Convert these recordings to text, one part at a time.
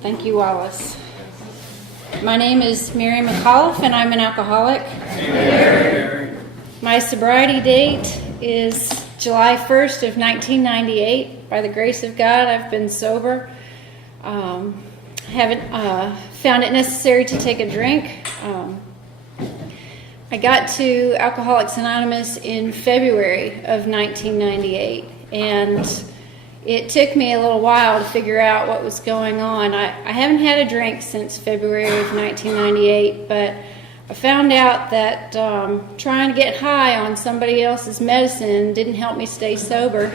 Thank you, Wallace. My name is Mary McAuliffe, and I'm an alcoholic. My sobriety date is July 1st of 1998. By the grace of God, I've been sober. Haven't found it necessary to take a drink. I got to Alcoholics Anonymous in February of 1998, and it took me a little while to figure out what was going on. I haven't had a drink since February of 1998, but I found out that trying to get high on somebody else's medicine didn't help me stay sober.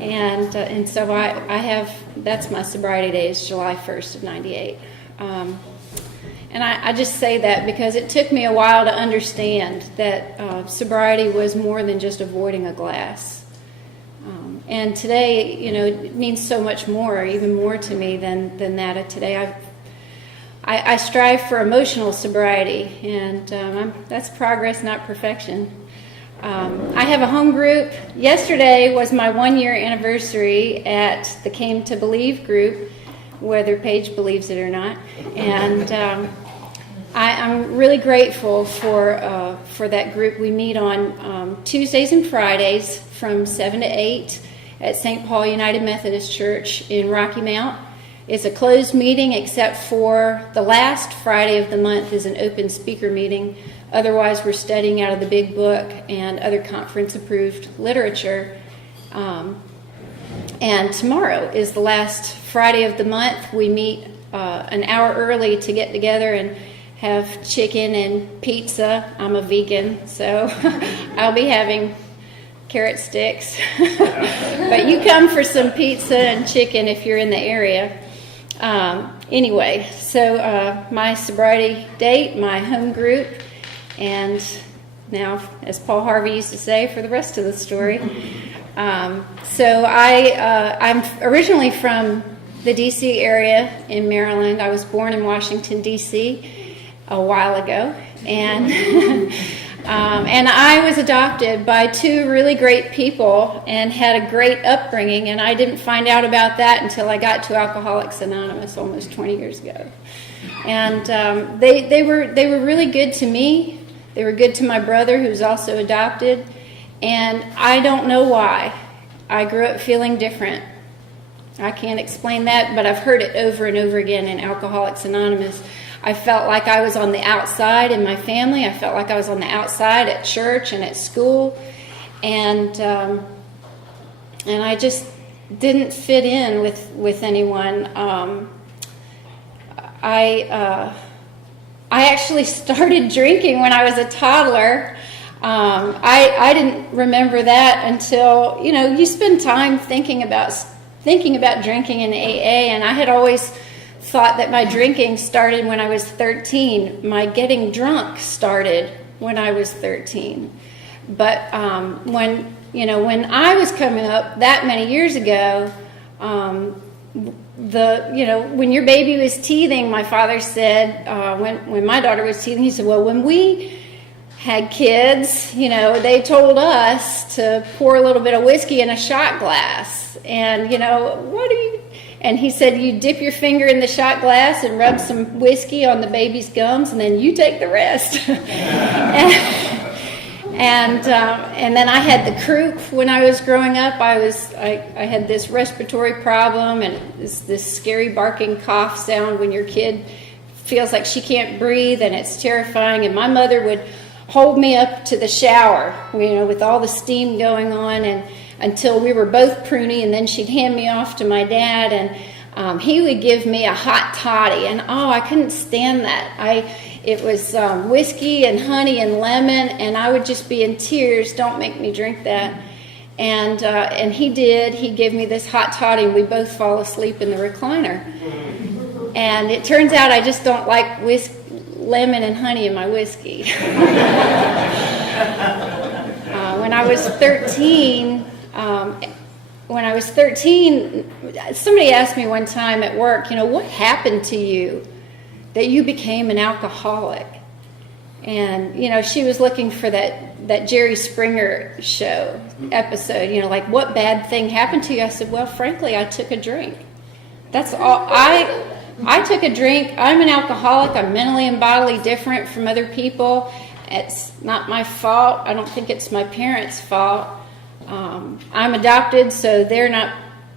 And so I have, that's my sobriety day, is July 1st of 98. And I just say that because it took me a while to understand that sobriety was more than just avoiding a glass. And today, it means so much more, even more to me than that. Today, I strive for emotional sobriety, and that's progress, not perfection. I have a home group. Yesterday was my 1-year anniversary at the Came to Believe group, whether Paige believes it or not. And I'm really grateful for that group. We meet on Tuesdays and Fridays from 7 to 8 at St. Paul United Methodist Church in Rocky Mount. It's a closed meeting except for the last Friday of the month is an open speaker meeting. Otherwise, we're studying out of the Big Book and other conference-approved literature. And tomorrow is the last Friday of the month. We meet an hour early to get together and have chicken and pizza. I'm a vegan, so I'll be having carrot sticks. But you come for some pizza and chicken if you're in the area. Anyway, so my sobriety date, my home group, and now, as Paul Harvey used to say, for the rest of the story. So I'm originally from the D.C. area in Maryland. I was born in Washington, D.C. a while ago, and and I was adopted by two really great people and had a great upbringing, and I didn't find out about that until I got to Alcoholics Anonymous almost 20 years ago. And they were really good to me. They were good to my brother, who's also adopted, and I don't know why. I grew up feeling different. I can't explain that, but I've heard it over and over again in Alcoholics Anonymous. I felt like I was on the outside in my family. I felt like I was on the outside at church and at school, and I just didn't fit in with anyone. I actually started drinking when I was a toddler. I didn't remember that until you spend time thinking about drinking in AA, and I had always thought that my drinking started when I was 13. My getting drunk started when I was 13. But when I was coming up that many years ago, when your baby was teething, my father said, when my daughter was teething, he said, well, when we had kids, they told us to pour a little bit of whiskey in a shot glass. And, and he said, you dip your finger in the shot glass and rub some whiskey on the baby's gums, and then you take the rest. And then I had the croup when I was growing up. I had this respiratory problem and this scary barking cough sound when your kid feels like she can't breathe, and it's terrifying. And my mother would hold me up to the shower, with all the steam going on, and until we were both pruny, and then she'd hand me off to my dad, and he would give me a hot toddy, and I couldn't stand that. It was whiskey and honey and lemon, and I would just be in tears. Don't make me drink that. And he did. He gave me this hot toddy, and we both fall asleep in the recliner. And it turns out I just don't like lemon and honey in my whiskey. When I was 13, somebody asked me one time at work, what happened to you that you became an alcoholic? And, she was looking for that Jerry Springer show episode, like, what bad thing happened to you? I said, well, frankly, I took a drink. That's all. I took a drink. I'm an alcoholic. I'm mentally and bodily different from other people. It's not my fault. I don't think it's my parents' fault. I'm adopted, so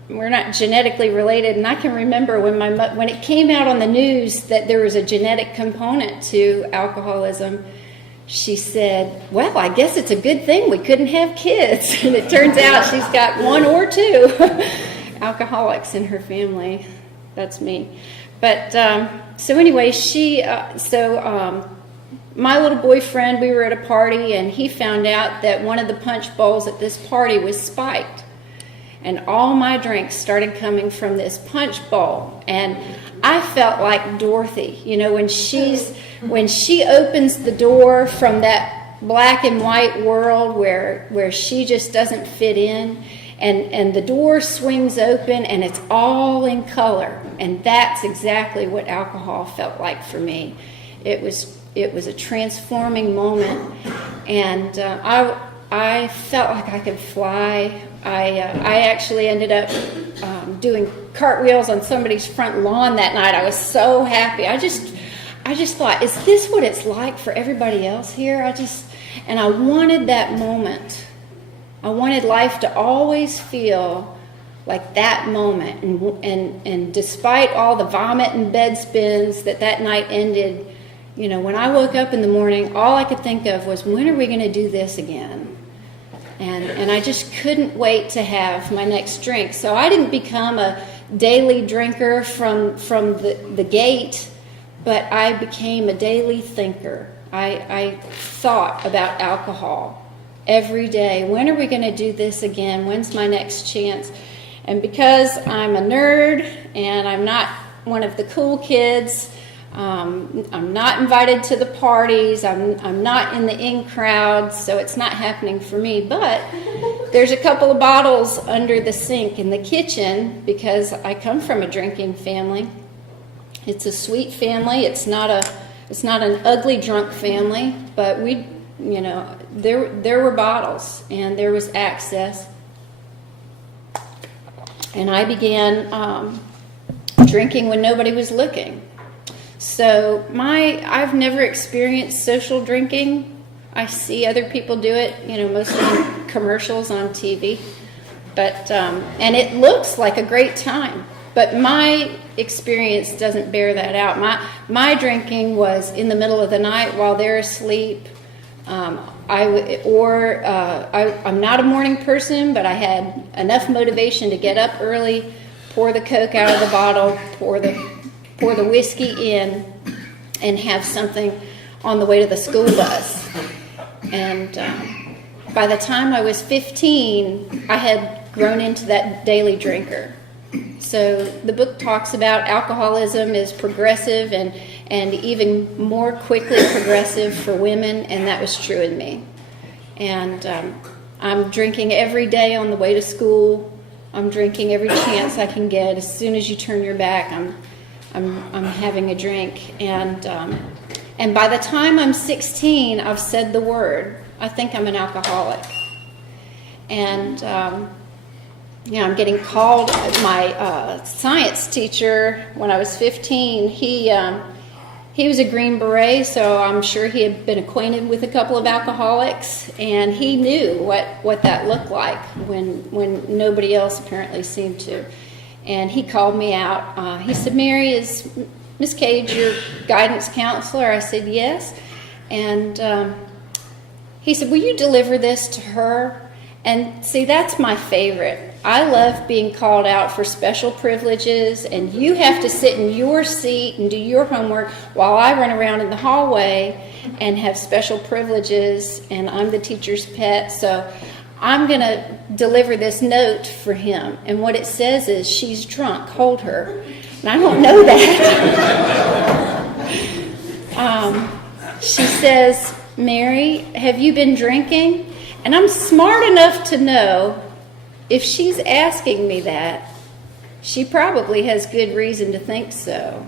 we're not genetically related. And I can remember when it came out on the news that there was a genetic component to alcoholism, she said, well, I guess it's a good thing we couldn't have kids. And it turns out she's got one or two alcoholics in her family. That's me. But so anyway, my little boyfriend, we were at a party, and he found out that one of the punch bowls at this party was spiked. And all my drinks started coming from this punch bowl. And I felt like Dorothy, when she opens the door from that black and white world where she just doesn't fit in, and the door swings open and it's all in color. And that's exactly what alcohol felt like for me. It was a transforming moment, and I felt like I could fly. I actually ended up doing cartwheels on somebody's front lawn that night. I was so happy. I just thought, is this what it's like for everybody else here? And I wanted that moment. I wanted life to always feel like that moment. And despite all the vomit and bed spins that night ended, when I woke up in the morning, all I could think of was, when are we going to do this again? And I just couldn't wait to have my next drink. So I didn't become a daily drinker from the gate, but I became a daily thinker. I thought about alcohol every day. When are we going to do this again? When's my next chance? And because I'm a nerd and I'm not one of the cool kids, I'm not invited to the parties. I'm not in the in crowd, so it's not happening for me. But there's a couple of bottles under the sink in the kitchen because I come from a drinking family. It's a sweet family. It's not an ugly drunk family, but there were bottles and there was access. And I began drinking when nobody was looking. So I've never experienced social drinking. I see other people do it, mostly in commercials on TV. But and it looks like a great time. But my experience doesn't bear that out. My drinking was in the middle of the night while they're asleep. I'm not a morning person, but I had enough motivation to get up early, pour the Coke out of the bottle, pour the whiskey in, and have something on the way to the school bus. And by the time I was 15, I had grown into that daily drinker. So the book talks about alcoholism is progressive and even more quickly progressive for women, and that was true in me. And I'm drinking every day on the way to school. I'm drinking every chance I can get. As soon as you turn your back, I'm having a drink. And by the time I'm 16, I've said the word. I think I'm an alcoholic. And I'm getting called. My science teacher, when I was 15, he was a Green Beret, so I'm sure he had been acquainted with a couple of alcoholics, and he knew what that looked like when nobody else apparently seemed to. And he called me out. He said, "Mary, is Miss Cage your guidance counselor?" I said, "Yes." And he said, "Will you deliver this to her?" And see, that's my favorite. I love being called out for special privileges, and you have to sit in your seat and do your homework while I run around in the hallway and have special privileges, and I'm the teacher's pet. So I'm going to deliver this note for him. And what it says is, "She's drunk, hold her." And I don't know that. She says, "Mary, have you been drinking?" And I'm smart enough to know if she's asking me that, she probably has good reason to think so.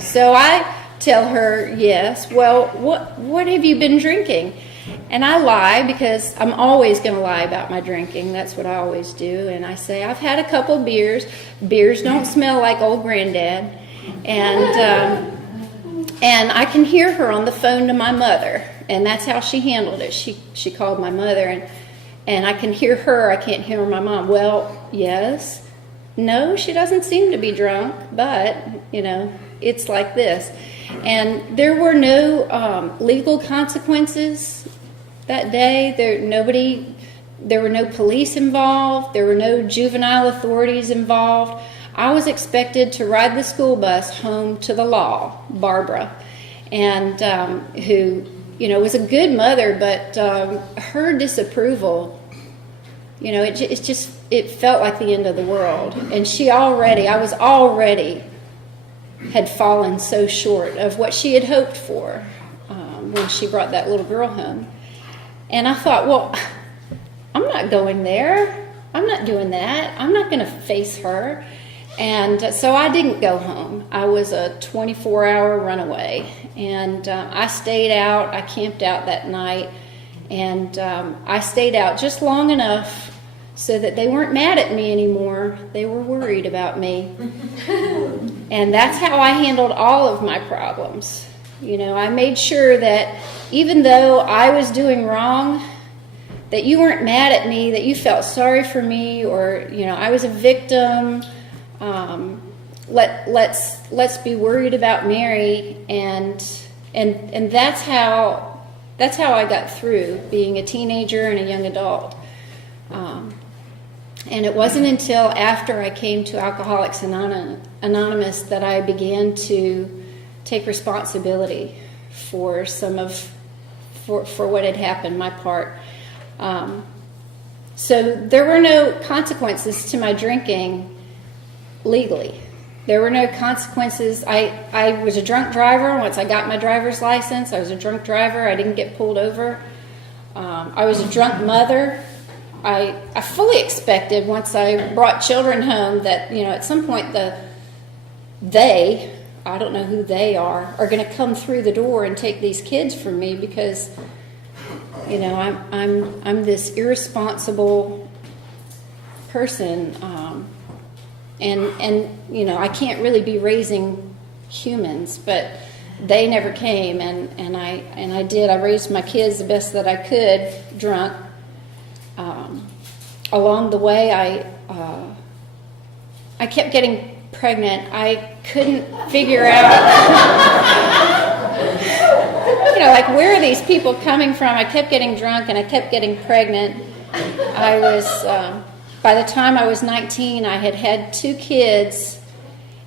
So I tell her, "Yes." "Well, what have you been drinking?" And I lie because I'm always going to lie about my drinking. That's what I always do. And I say, I've had a couple beers. Beers don't smell like old granddad. And I can hear her on the phone to my mother. And that's how she handled it. She called my mother, and I can hear her. I can't hear my mom. Well, yes. No, she doesn't seem to be drunk, but, it's like this. And there were no legal consequences that day. There were no police involved. There were no juvenile authorities involved. I was expected to ride the school bus home to the law, Barbara, and who, was a good mother, but her disapproval, it felt like the end of the world. And I was already had fallen so short of what she had hoped for when she brought that little girl home. And I thought, well, I'm not going there. I'm not doing that. I'm not going to face her. And so I didn't go home. I was a 24-hour runaway. And I stayed out. I camped out that night. And I stayed out just long enough so that they weren't mad at me anymore. They were worried about me. And that's how I handled all of my problems. I made sure that even though I was doing wrong, that you weren't mad at me, that you felt sorry for me, or, I was a victim. Let's be worried about Mary, and that's how I got through being a teenager and a young adult. And it wasn't until after I came to Alcoholics Anonymous that I began to take responsibility for for what had happened, my part. So there were no consequences to my drinking legally. There were no consequences. I was a drunk driver. Once I got my driver's license, I was a drunk driver. I didn't get pulled over. I was a drunk mother. I fully expected once I brought children home that, at some point I don't know who they are going to come through the door and take these kids from me because, I'm this irresponsible person, and I can't really be raising humans, but they never came, and I did. I raised my kids the best that I could, drunk. Along the way, I kept getting pregnant. I couldn't figure out, where are these people coming from? I kept getting drunk and I kept getting pregnant. I was, by the time I was 19, I had had 2 kids.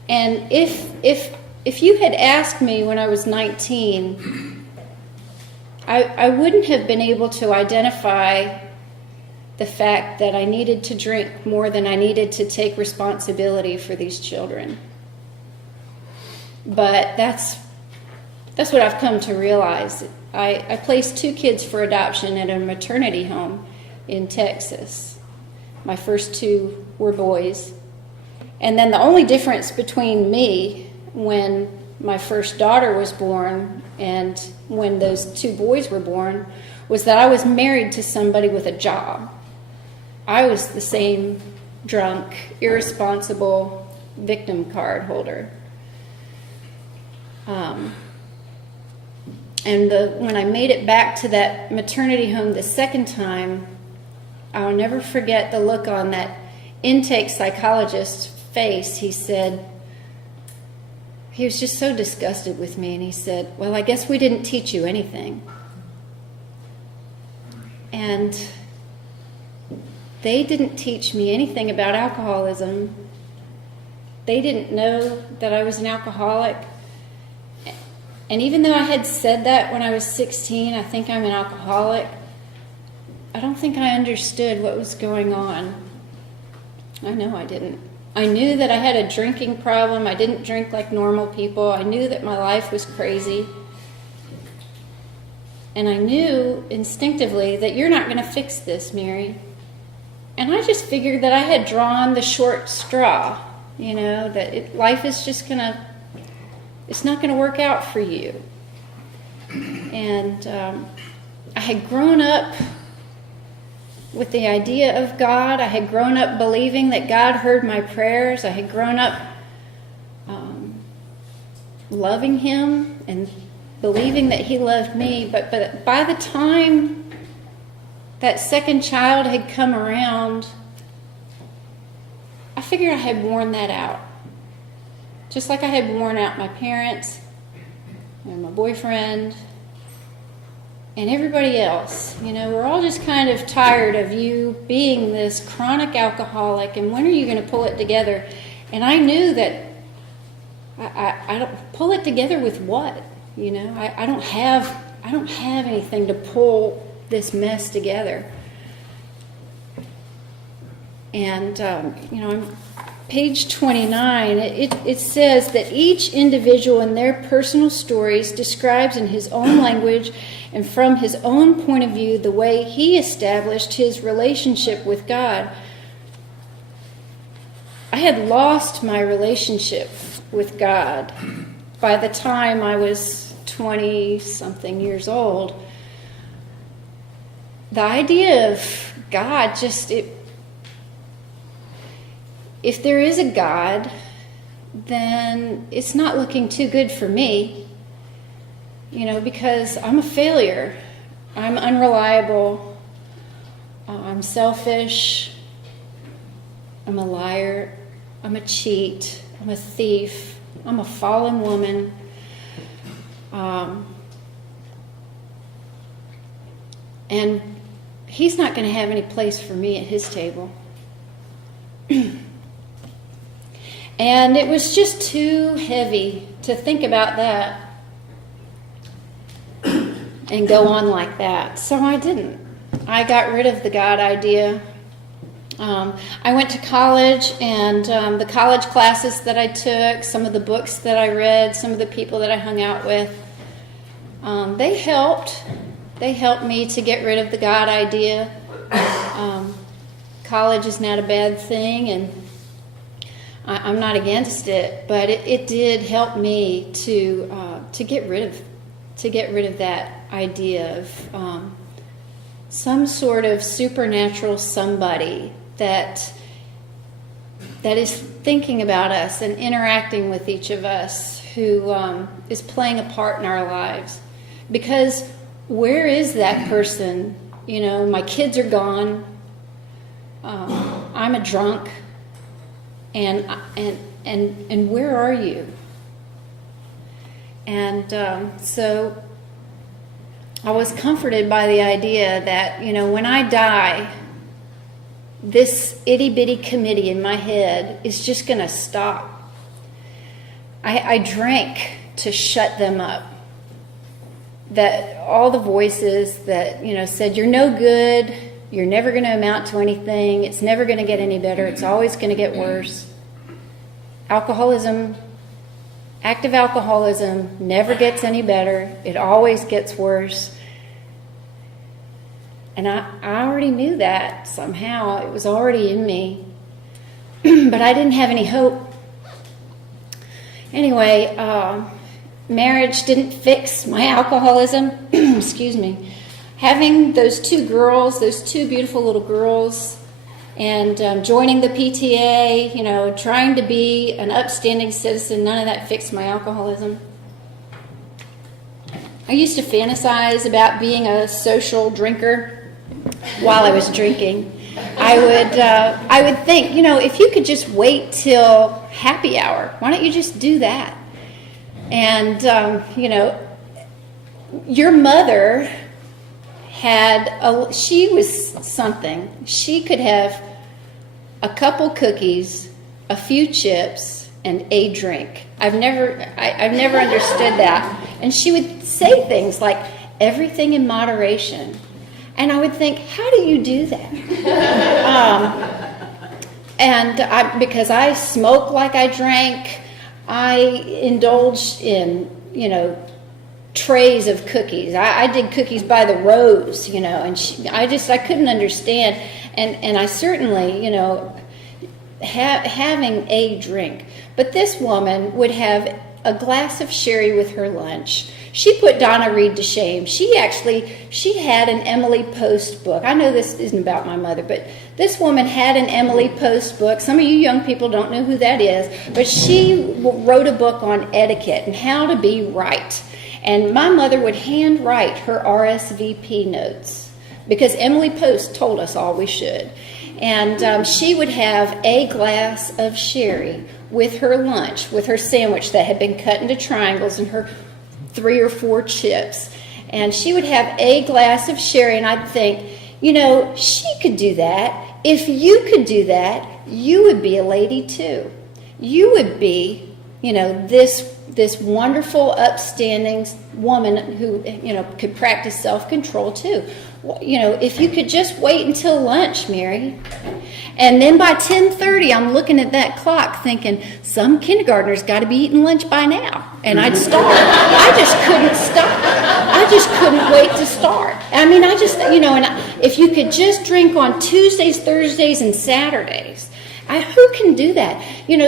And if you had asked me when I was 19, I wouldn't have been able to identify the fact that I needed to drink more than I needed to take responsibility for these children. But that's what I've come to realize. I placed 2 kids for adoption at a maternity home in Texas. My first 2 were boys. And then the only difference between me when my first daughter was born and when those 2 boys were born was that I was married to somebody with a job. I was the same drunk, irresponsible victim card holder. When I made it back to that maternity home the second time, I'll never forget the look on that intake psychologist's face. He was just so disgusted with me, and he said, "Well, I guess we didn't teach you anything." And they didn't teach me anything about alcoholism. They didn't know that I was an alcoholic. And even though I had said that when I was 16, I think I'm an alcoholic, I don't think I understood what was going on. I know I didn't. I knew that I had a drinking problem. I didn't drink like normal people. I knew that my life was crazy. And I knew instinctively that you're not going to fix this, Mary. And I just figured that I had drawn the short straw, that life is just it's not going to work out for you. And I had grown up with the idea of God. I had grown up believing that God heard my prayers. I had grown up loving Him and believing that He loved me. But by the time that second child had come around, I figured I had worn that out. Just like I had worn out my parents and my boyfriend and everybody else. We're all just kind of tired of you being this chronic alcoholic, and when are you going to pull it together? And I knew that I don't pull it together with what? I don't have anything to pull this mess together. And on page 29, it says that each individual in their personal stories describes in his own language and from his own point of view the way he established his relationship with God. I had lost my relationship with God by the time I was 20-something years old. The idea of God if there is a God, then it's not looking too good for me, because I'm a failure. I'm unreliable. I'm selfish. I'm a liar. I'm a cheat. I'm a thief. I'm a fallen woman. And He's not going to have any place for me at His table. And it was just too heavy to think about that and go on like that. So I didn't. I got rid of the God idea. I went to college, and the college classes that I took, some of the books that I read, some of the people that I hung out with, they helped. They helped me to get rid of the God idea. College is not a bad thing, and I'm not against it, but it did help me to get rid of that idea of some sort of supernatural somebody that is thinking about us and interacting with each of us, who is playing a part in our lives. Because where is that person? My kids are gone. I'm a drunk. And where are you? And so I was comforted by the idea that, when I die, this itty-bitty committee in my head is just going to stop. I drank to shut them up. That all the voices that, said, you're no good, you're never going to amount to anything, it's never going to get any better, it's always going to get worse. Alcoholism, active alcoholism, never gets any better, it always gets worse. And I already knew that somehow. It was already in me. But I didn't have any hope. Anyway, marriage didn't fix my alcoholism. Excuse me. Having those two beautiful little girls, and joining the PTA, trying to be an upstanding citizen, none of that fixed my alcoholism. I used to fantasize about being a social drinker while I was drinking. I would think, if you could just wait till happy hour, why don't you just do that? And, your mother she was something. She could have a couple cookies, a few chips, and a drink. I've never understood that. And she would say things like, everything in moderation. And I would think, how do you do that? Because I smoked like I drank, I indulged in, trays of cookies. I did cookies by the rows, and I couldn't understand. And I certainly, having a drink. But this woman would have a glass of sherry with her lunch. She put Donna Reed to shame. She had an Emily Post book. I know this isn't about my mother, but this woman had an Emily Post book. Some of you young people don't know who that is, but she wrote a book on etiquette and how to be right. And my mother would handwrite her RSVP notes because Emily Post told us all we should. And she would have a glass of sherry with her lunch, with her sandwich that had been cut into triangles and her 3 or 4 chips. And she would have a glass of sherry, and I'd think, she could do that. If you could do that, you would be a lady too. You would be, this wonderful, upstanding woman who, could practice self-control too. If you could just wait until lunch, Mary. And then by 10:30, I'm looking at that clock thinking, some kindergartner's got to be eating lunch by now. And I'd start. I just couldn't stop. I just couldn't wait to start. And if you could just drink on Tuesdays, Thursdays, and Saturdays. Who can do that?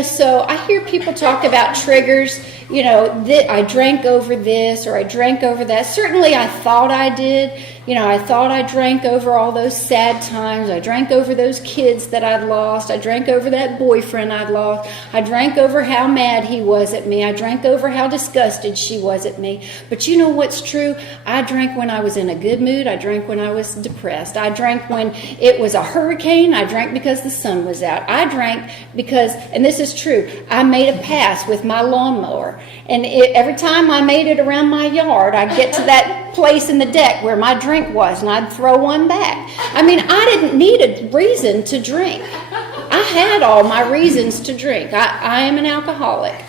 So I hear people talk about triggers. I drank over this or I drank over that. Certainly I thought I did. I thought I drank over all those sad times. I drank over those kids that I'd lost. I drank over that boyfriend I'd lost. I drank over how mad he was at me. I drank over how disgusted she was at me. But you know what's true? I drank when I was in a good mood. I drank when I was depressed. I drank when it was a hurricane. I drank because the sun was out. I drank because, and this is true, I made a pass with my lawnmower. And every time I made it around my yard, I'd get to that place in the deck where my drink was, and I'd throw one back. I didn't need a reason to drink. I had all my reasons to drink. I am an alcoholic,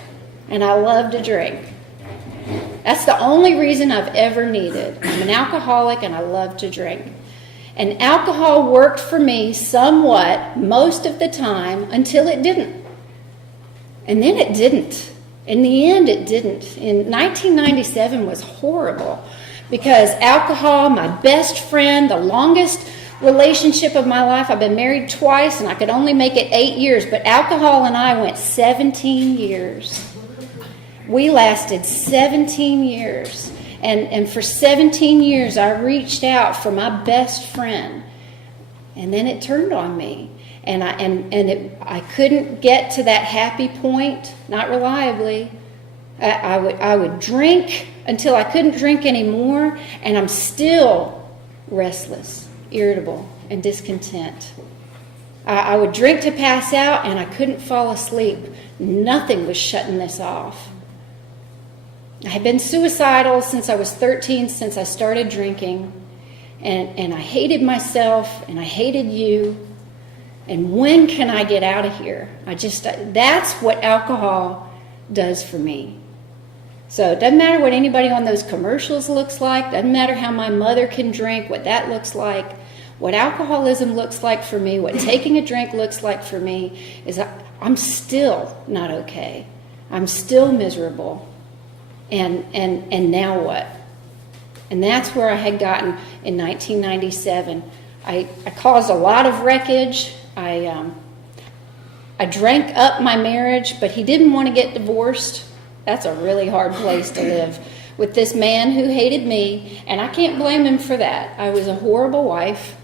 and I love to drink. That's the only reason I've ever needed. I'm an alcoholic, and I love to drink. And alcohol worked for me somewhat most of the time until it didn't. And then it didn't. In the end, it didn't. In 1997 was horrible because alcohol, my best friend, the longest relationship of my life. I've been married twice and I could only make it 8 years, but alcohol and I went 17 years. We lasted 17 years. And for 17 years, I reached out for my best friend. And then it turned on me. And I couldn't get to that happy point, not reliably. I would drink until I couldn't drink anymore, and I'm still restless, irritable, and discontent. I would drink to pass out, and I couldn't fall asleep. Nothing was shutting this off. I had been suicidal since I was 13, since I started drinking, and I hated myself, and I hated you. And when can I get out of here? That's what alcohol does for me. So it doesn't matter what anybody on those commercials looks like. Doesn't matter how my mother can drink, what that looks like. What alcoholism looks like for me, what taking a drink looks like for me, is I'm still not okay. I'm still miserable. And now what? And that's where I had gotten in 1997. I caused a lot of wreckage. I drank up my marriage, but he didn't want to get divorced. That's a really hard place to live with this man who hated me, and I can't blame him for that. I was a horrible wife,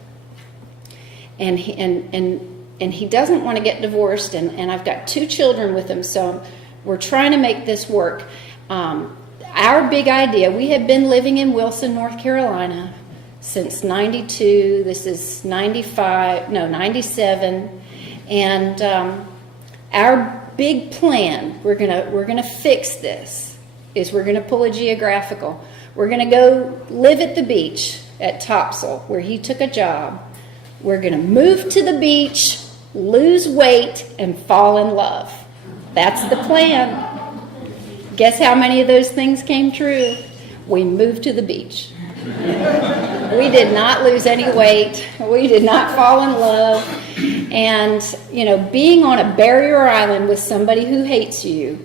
and he doesn't want to get divorced, and I've got 2 children with him, so we're trying to make this work. Our big idea, we have been living in Wilson, North Carolina since 92. This is 97. And our big plan, we're gonna fix this, is we're gonna pull a geographical. We're gonna go live at the beach at Topsail, where he took a job. We're gonna move to the beach, lose weight, and fall in love. That's the plan. Guess how many of those things came true? We moved to the beach. We did not lose any weight. We did not fall in love. And, being on a barrier island with somebody who hates you,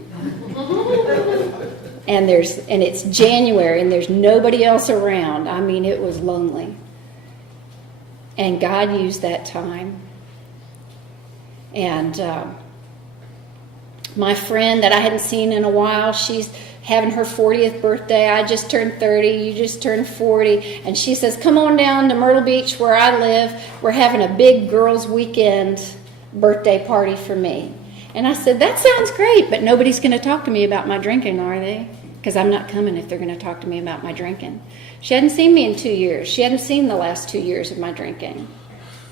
and it's January and there's nobody else around. It was lonely. And God used that time. And my friend that I hadn't seen in a while, she's having her 40th birthday. I just turned 30, you just turned 40. And she says, come on down to Myrtle Beach where I live. We're having a big girls' weekend birthday party for me. And I said, that sounds great, but nobody's going to talk to me about my drinking, are they? Because I'm not coming if they're going to talk to me about my drinking. She hadn't seen me in 2 years. She hadn't seen the last 2 years of my drinking.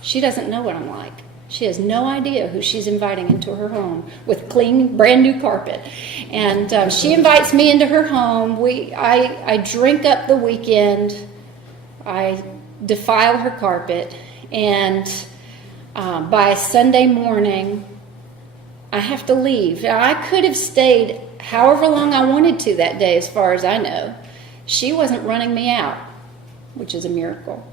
She doesn't know what I'm like. She has no idea who she's inviting into her home with clean, brand new carpet. And she invites me into her home. I drink up the weekend. I defile her carpet. And by Sunday morning, I have to leave. Now, I could have stayed however long I wanted to that day, as far as I know. She wasn't running me out, which is a miracle.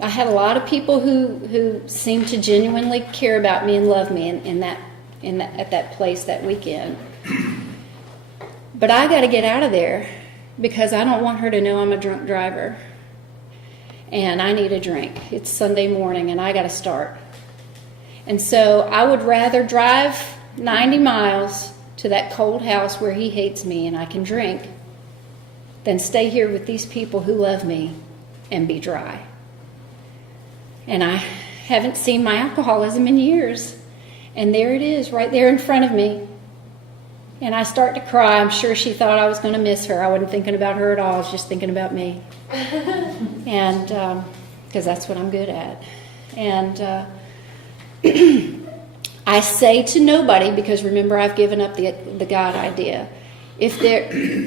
I had a lot of people who seemed to genuinely care about me and love me at that place that weekend. But I got to get out of there because I don't want her to know I'm a drunk driver. And I need a drink. It's Sunday morning and I got to start. And so I would rather drive 90 miles to that cold house where he hates me and I can drink than stay here with these people who love me and be dry. And I haven't seen my alcoholism in years. And there it is, right there in front of me. And I start to cry. I'm sure she thought I was going to miss her. I wasn't thinking about her at all. I was just thinking about me. And because that's what I'm good at. And I say to nobody, because remember, I've given up the God idea.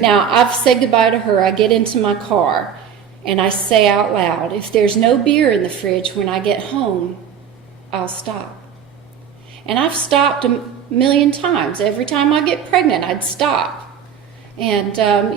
Now, I've said goodbye to her. I get into my car. And I say out loud, if there's no beer in the fridge when I get home, I'll stop. And I've stopped a million times. Every time I get pregnant, I'd stop. And, I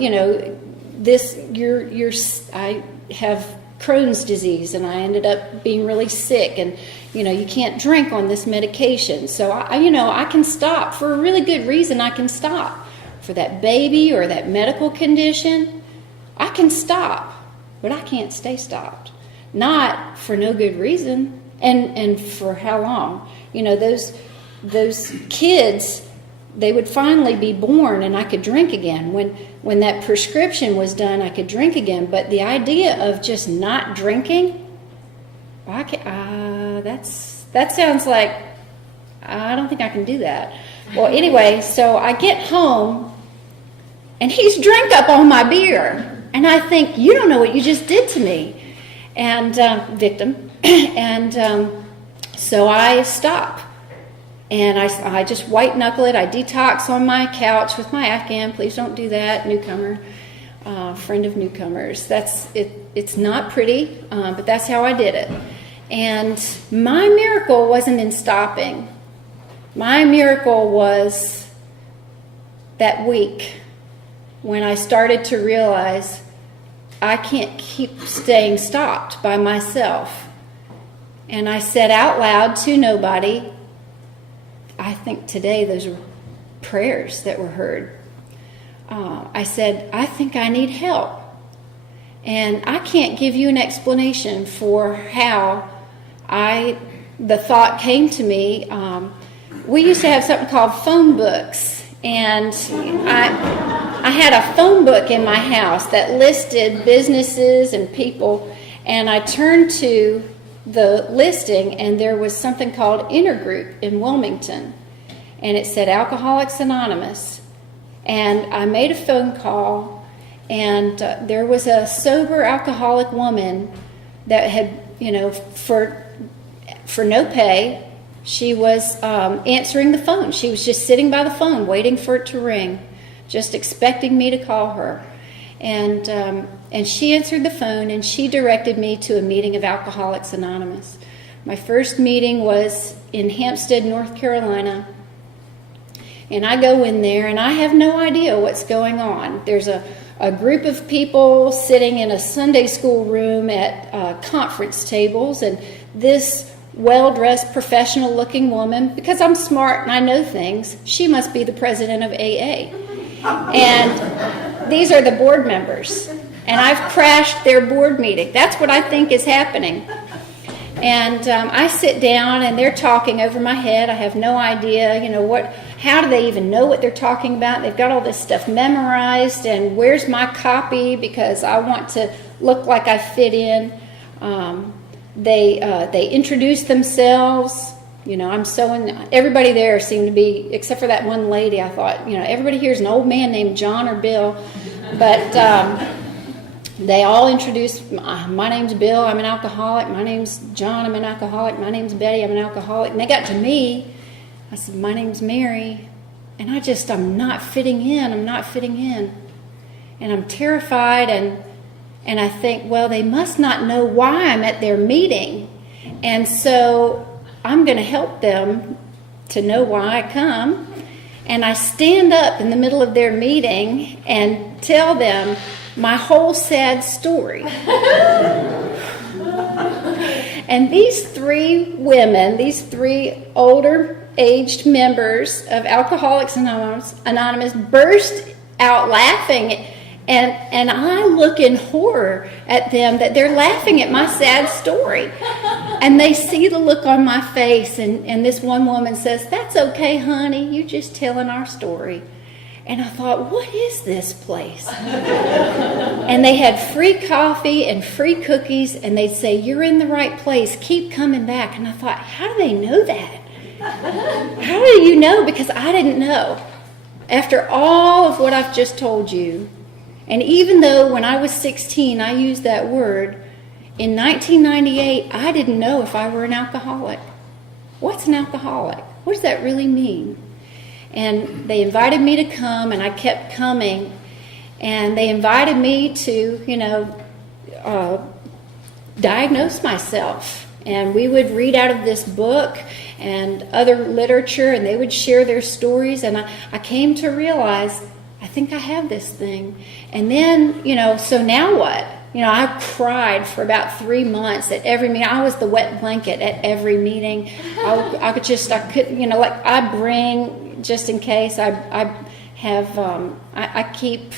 have Crohn's disease, and I ended up being really sick. And, you can't drink on this medication. So, I can stop. For a really good reason, I can stop. For that baby or that medical condition, I can stop. But I can't stay stopped. Not for no good reason. And for how long? Those kids, they would finally be born and I could drink again. When that prescription was done, I could drink again. But the idea of just not drinking, that sounds like, I don't think I can do that. Well, anyway, so I get home and he's drank up all my beer. And I think, you don't know what you just did to me. And, victim. And so I stop. And I just white knuckle it. I detox on my couch with my Afghan. Please don't do that, newcomer. Friend of newcomers. It's not pretty, but that's how I did it. And my miracle wasn't in stopping. My miracle was that week when I started to realize I can't keep staying stopped by myself. And I said out loud to nobody, I think today those were prayers that were heard. I said, I think I need help. And I can't give you an explanation for how the thought came to me. We used to have something called phone books. And I had a phone book in my house that listed businesses and people, and I turned to the listing, and there was something called Intergroup in Wilmington, and it said Alcoholics Anonymous. And I made a phone call, and there was a sober alcoholic woman that had, for no pay, she was answering the phone. She was just sitting by the phone, waiting for it to ring, just expecting me to call her. And she answered the phone, and she directed me to a meeting of Alcoholics Anonymous. My first meeting was in Hampstead, North Carolina. And I go in there, and I have no idea what's going on. There's a group of people sitting in a Sunday school room at conference tables, and this well-dressed, professional-looking woman, because I'm smart and I know things, she must be the president of AA. And these are the board members. And I've crashed their board meeting. That's what I think is happening. And I sit down, and they're talking over my head. I have no idea, how do they even know what they're talking about? They've got all this stuff memorized, and where's my copy because I want to look like I fit in. They introduce themselves. Everybody there seemed to be, except for that one lady, I thought, everybody here is an old man named John or Bill. But they all introduced, my name's Bill, I'm an alcoholic. My name's John, I'm an alcoholic. My name's Betty, I'm an alcoholic. And they got to me, I said, my name's Mary. And I'm not fitting in. And I'm terrified, and I think, well, they must not know why I'm at their meeting. And so I'm going to help them to know why I come. And I stand up in the middle of their meeting and tell them my whole sad story. And these three women, these three older aged members of Alcoholics Anonymous burst out laughing. And I look in horror at them that they're laughing at my sad story. And they see the look on my face, and this one woman says, "That's okay, honey, you're just telling our story." And I thought, what is this place? And they had free coffee and free cookies, and they'd say, "You're in the right place, keep coming back." And I thought, how do they know that? How do you know? Because I didn't know. After all of what I've just told you, and even though when I was 16 I used that word, in 1998 I didn't know if I were an alcoholic. What's an alcoholic? What does that really mean? And they invited me to come, and I kept coming. And they invited me to, diagnose myself. And we would read out of this book and other literature, and they would share their stories. And I came to realize, I think I have this thing. And then, so now what? I cried for about 3 months at every meeting. I was the wet blanket at every meeting. I bring, just in case, I keep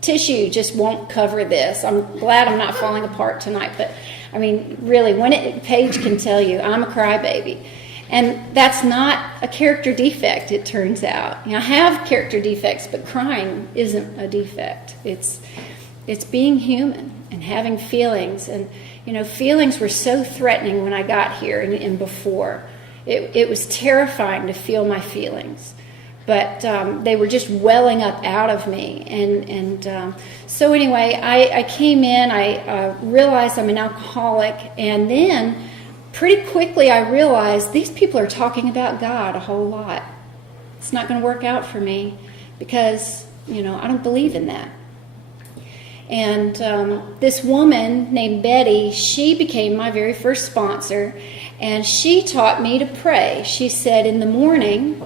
tissue, just won't cover this. I'm glad I'm not falling apart tonight, but I mean, really, Paige can tell you, I'm a crybaby. And that's not a character defect, it turns out. I have character defects, but crying isn't a defect. It's being human and having feelings. And, feelings were so threatening when I got here and before. It was terrifying to feel my feelings. But they were just welling up out of me. So anyway, I came in, I realized I'm an alcoholic, and then pretty quickly I realized these people are talking about God a whole lot. It's not going to work out for me because, I don't believe in that. And this woman named Betty, she became my very first sponsor, and she taught me to pray. She said, in the morning,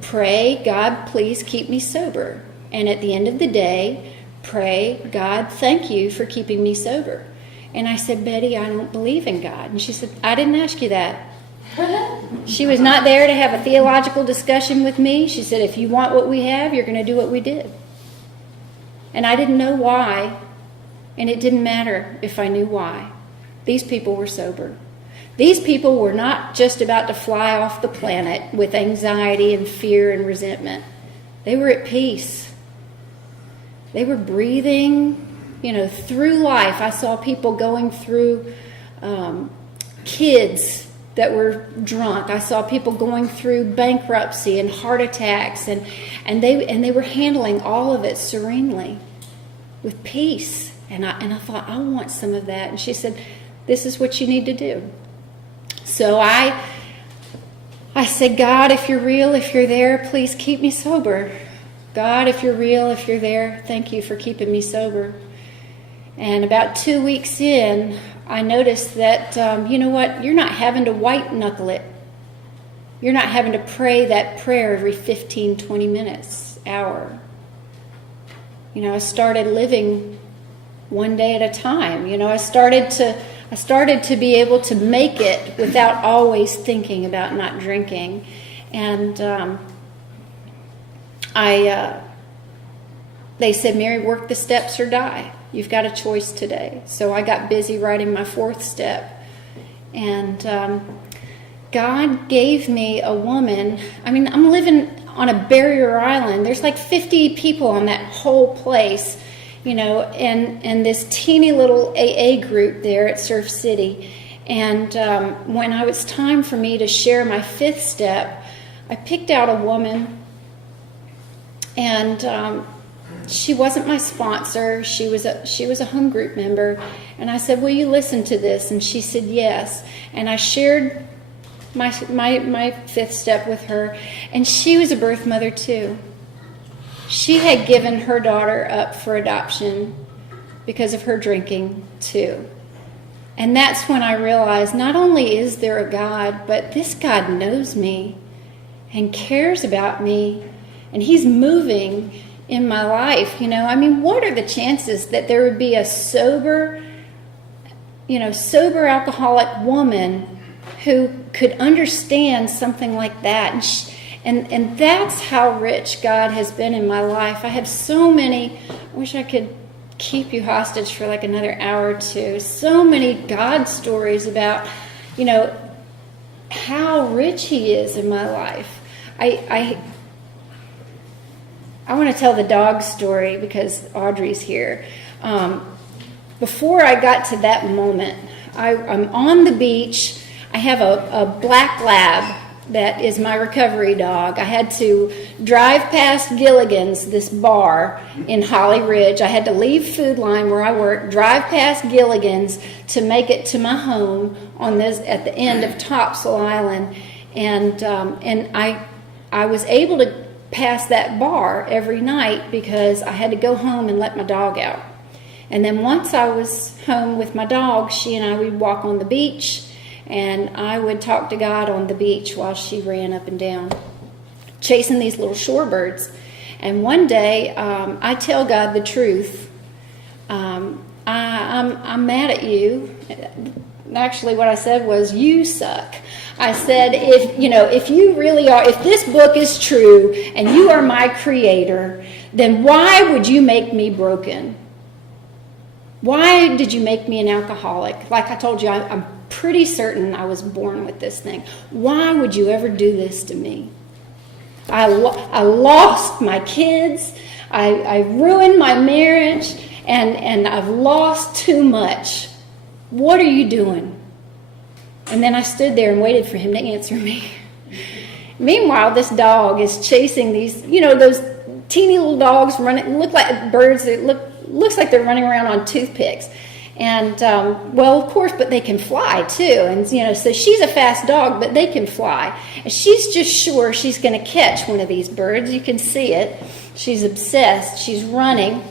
pray, "God, please keep me sober." And at the end of the day, pray, "God, thank you for keeping me sober." And I said, "Betty, I don't believe in God." And she said, "I didn't ask you that." She was not there to have a theological discussion with me. She said, "If you want what we have, you're going to do what we did." And I didn't know why, and it didn't matter if I knew why. These people were sober. These people were not just about to fly off the planet with anxiety and fear and resentment. They were at peace. They were breathing, through life. I saw people going through kids that were drunk. I saw people going through bankruptcy and heart attacks, and they were handling all of it serenely with peace. And I thought, I want some of that. And she said, "This is what you need to do." So I said, "God, if you're real, if you're there, please keep me sober. God, if you're real, if you're there, thank you for keeping me sober." And about 2 weeks in, I noticed that, you know what, you're not having to white knuckle it. You're not having to pray that prayer every 15, 20 minutes, hour. I started living one day at a time. I started to be able to make it without always thinking about not drinking. And they said, "Mary, work the steps or die. You've got a choice today." So I got busy writing my 4th step. And God gave me a woman. I mean, I'm living on a barrier island. There's like 50 people on that whole place, and this teeny little AA group there at Surf City. And when it was time for me to share my 5th step, I picked out a woman, and she wasn't my sponsor. She was a home group member, and I said, "Will you listen to this?" And she said yes. And I shared my 5th step with her, and she was a birth mother too. She had given her daughter up for adoption because of her drinking too. And that's when I realized not only is there a God, but this God knows me and cares about me, and He's moving in my life. What are the chances that there would be a sober alcoholic woman who could understand something like that? And that's how rich God has been in my life. I have so many, I wish I could keep you hostage for like another hour or two, so many God stories about, how rich He is in my life. I want to tell the dog story because Audrey's here. Before I got to that moment, I'm on the beach. I have a black lab that is my recovery dog. I had to drive past Gilligan's, this bar in Holly Ridge. I had to leave Food Line where I work, drive past Gilligan's to make it to my home at the end of Topsail Island. And I was able to pass that bar every night because I had to go home and let my dog out. And then once I was home with my dog, she and I would walk on the beach, and I would talk to God on the beach while she ran up and down, chasing these little shorebirds. And one day, I tell God the truth. I'm mad at you. Actually, what I said was, you suck. I said, if you really are, if this book is true and you are my creator, then why would you make me broken? Why did you make me an alcoholic? Like I told you, I'm pretty certain I was born with this thing. Why would you ever do this to me? I lost my kids. I ruined my marriage, and I've lost too much. What are you doing? And then I stood there and waited for Him to answer me. Meanwhile, this dog is chasing these, those teeny little dogs running, look like birds that looks like they're running around on toothpicks. And, of course, but they can fly too. And, so she's a fast dog, but they can fly. And she's just sure she's going to catch one of these birds. You can see it. She's obsessed. She's running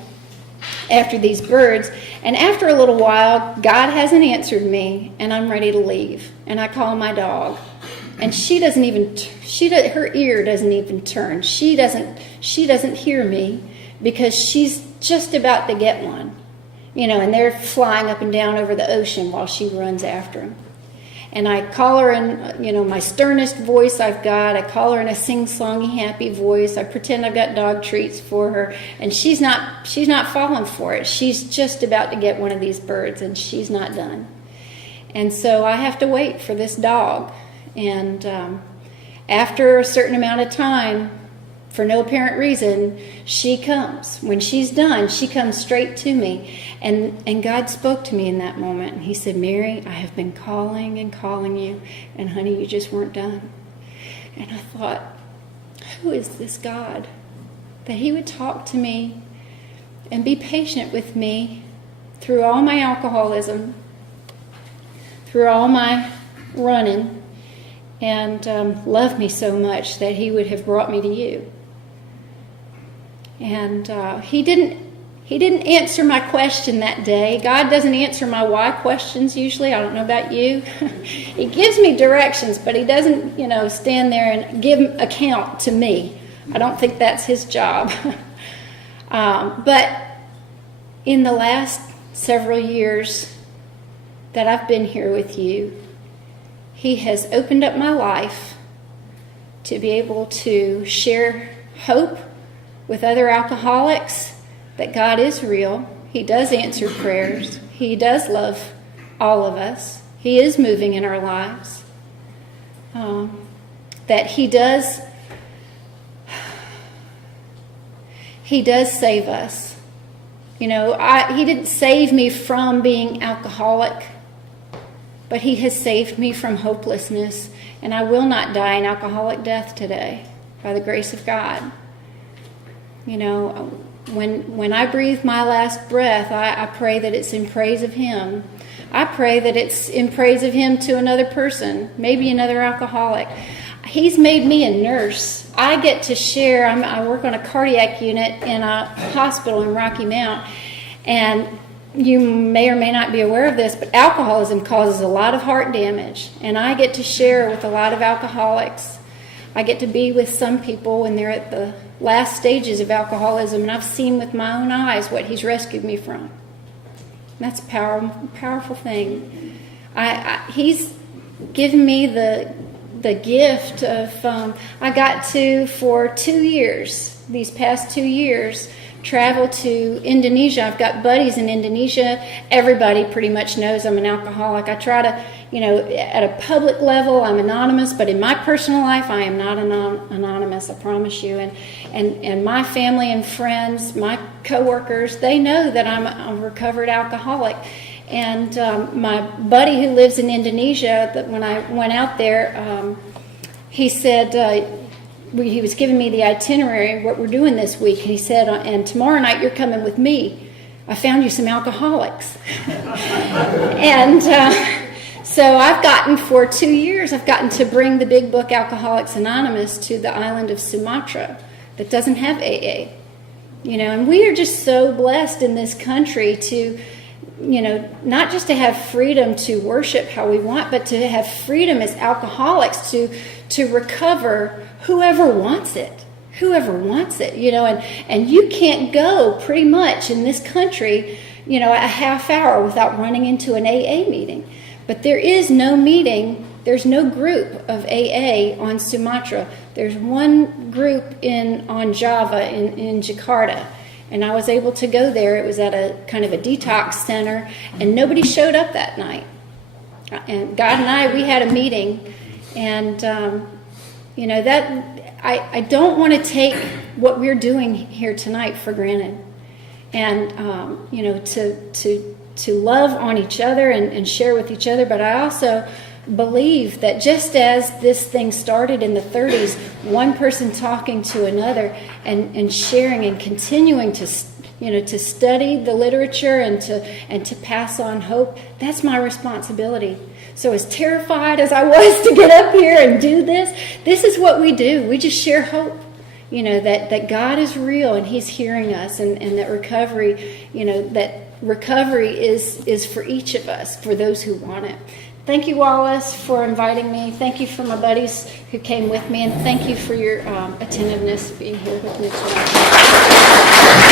after these birds. And after a little while, God hasn't answered me, and I'm ready to leave. And I call my dog. And her ear doesn't even turn. She doesn't hear me because she's just about to get one. And they're flying up and down over the ocean while she runs after them. And I call her in, my sternest voice I've got. I call her in a sing-songy, happy voice. I pretend I've got dog treats for her. And she's not falling for it. She's just about to get one of these birds, and she's not done. And so I have to wait for this dog. And after a certain amount of time, for no apparent reason, she comes. When she's done, she comes straight to me. And God spoke to me in that moment. And He said, "Mary, I have been calling and calling you, and honey, you just weren't done." And I thought, who is this God? That He would talk to me and be patient with me through all my alcoholism, through all my running, and love me so much that He would have brought me to you. And He didn't answer my question that day. God doesn't answer my why questions usually. I don't know about you. He gives me directions, but He doesn't, stand there and give account to me. I don't think that's His job. But in the last several years that I've been here with you, He has opened up my life to be able to share hope with other alcoholics, that God is real. He does answer prayers. He does love all of us. He is moving in our lives. That He does He does save us. You know, He didn't save me from being alcoholic, but He has saved me from hopelessness, and I will not die an alcoholic death today by the grace of God. You know, when I breathe my last breath, I pray that it's in praise of Him. I pray that it's in praise of Him to another person, maybe another alcoholic. He's made me a nurse. I get to share. I work on a cardiac unit in a hospital in Rocky Mount, and you may or may not be aware of this, but alcoholism causes a lot of heart damage, and I get to share with a lot of alcoholics. I get to be with some people when they're at the last stages of alcoholism, and I've seen with my own eyes what He's rescued me from. That's a powerful thing. He's given me the gift of, I got to, for 2 years, these past 2 years, travel to Indonesia. I've got buddies in Indonesia. Everybody pretty much knows I'm an alcoholic. I try to, you know, at a public level, I'm anonymous, but in my personal life, I am not anonymous, I promise you. And my family and friends, my coworkers, they know that I'm a recovered alcoholic. And my buddy who lives in Indonesia, that when I went out there, he said, he was giving me the itinerary, what we're doing this week. And he said, and tomorrow night you're coming with me. I found you some alcoholics. And so I've gotten, for 2 years, I've gotten to bring the big book Alcoholics Anonymous to the island of Sumatra that doesn't have AA. You know, and we are just so blessed in this country to, you know, not just to have freedom to worship how we want, but to have freedom as alcoholics to recover whoever wants it, you know, and you can't go pretty much in this country, you know, a half hour without running into an AA meeting. But there is no meeting, there's no group of AA on Sumatra. There's one group on Java in Jakarta. And I was able to go there. It was at a kind of a detox center, and nobody showed up that night. And God and I, we had a meeting, and you know, that I don't want to take what we're doing here tonight for granted, and you know, to love on each other and share with each other. But I also believe that just as this thing started in the 30s, one person talking to another and sharing and continuing to, you know, to study the literature and to pass on hope, that's my responsibility. So as terrified as I was to get up here and do this is what we do. We just share hope, you know, that God is real and He's hearing us, and that recovery, you know, that recovery is for each of us, for those who want it. Thank you, Wallace, for inviting me. Thank you for my buddies who came with me, and thank you for your attentiveness being here with me tonight.